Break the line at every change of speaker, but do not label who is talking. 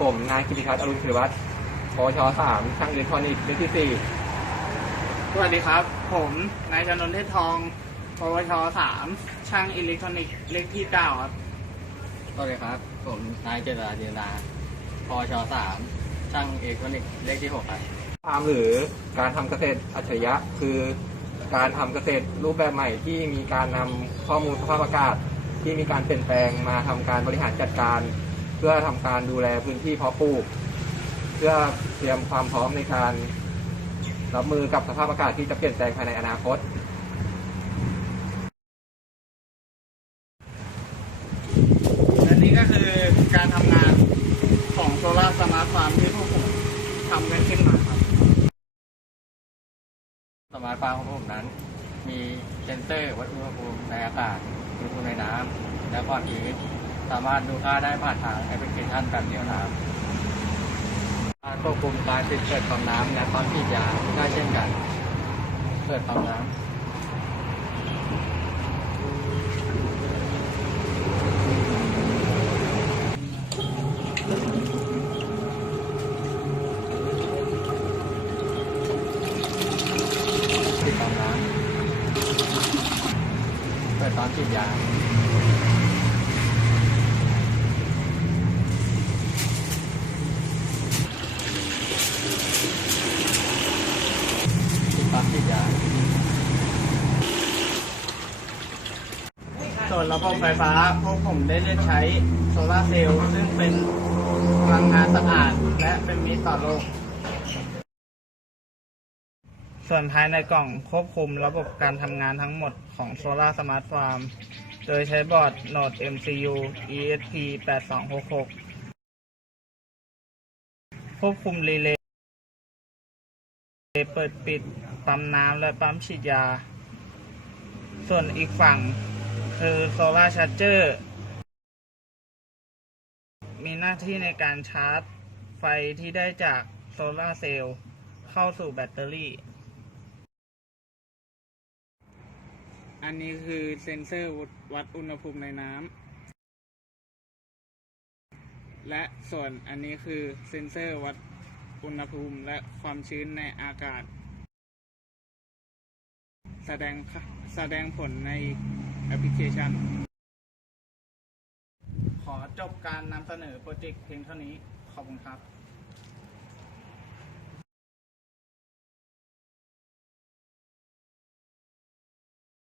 ผมนายกิติทัศน์อรุณศิริวัฒน์ปวชสามช่างอิเล็กทรอนิกส์เลขที่สี่
สวัสดีครับ ผมนายชนนท์เทศทองปวชสามช่างอิเล็กทรอนิกส์เลขที่เก้าครับ
สวัสดีครับ ผมนายเจษฎาเจนดาพชสามช่างเอกทรอนิกส์เลขที่หกครับ
ฟาร์มหรือการทำเกษตรอัจฉริยะคือการทำเกษตรรูปแบบใหม่ที่มีการนำข้อมูลสภาพอากาศ ที่มีการเปลี่ยนแปลงมาทำการบริหารจัดการ เพื่อทำการดูแลพื้นที่เพาะปลูก เพื่อเตรียมความพร้อมในการรับมือกับสภาพอากาศที่จะเปลี่ยนแปลงภายในอนาคต
และนี่ก็คือการทำงานของโซลาร์สมาร์ทฟาร์มที่พวกผมทำกันขึ้นมาครับ
สมาร์ทฟาร์มของผมนั้น มีเซนเซอร์วัดอุณหภูมิในอากาศอุณหภูมิในน้ำและความชื้น สามารถดูค่าได้ผ่านทางแอปพลิเคชันแบบเดียวน้ำการควบคุมการติดเกิดความน้ำและความฉีดยาได้เช่นกันเกิดความน้ำติดตามน้ำเปิดตอนฉีดยาติดตอนฉีดยา
ส่วนระบบไฟฟ้าพวกผมได้เลือกใช้โซลาเซลล์ซึ่งเป็นพลังงานสะอาดและเป็นมิตรต่อโลก ส่วนภายในกล่องควบคุมระบบการทำงานทั้งหมดของ Solar Smart Farm โดยใช้บอร์ด Node MCU ESP 8266 ควบคุมรีเลย์เปิดปิด ปั๊มน้ำและปั๊มฉีดยา ส่วนอีกฝั่ง คือ Solar Charger มีหน้าที่ในการชาร์จไฟที่ได้จากโซลาร์เซลล์เข้าสู่แบตเตอรี่ อันนี้คือเซ็นเซอร์วัดอุณหภูมิในน้ำ และส่วนอันนี้คือเซ็นเซอร์วัดอุณหภูมิและความชื้นในอากาศ แสดงค่าแสดงผลใน แอปพลิเคชัน ขอจบการนำเสนอโปรเจกต์เพียงเท่านี้ ขอบคุณครับ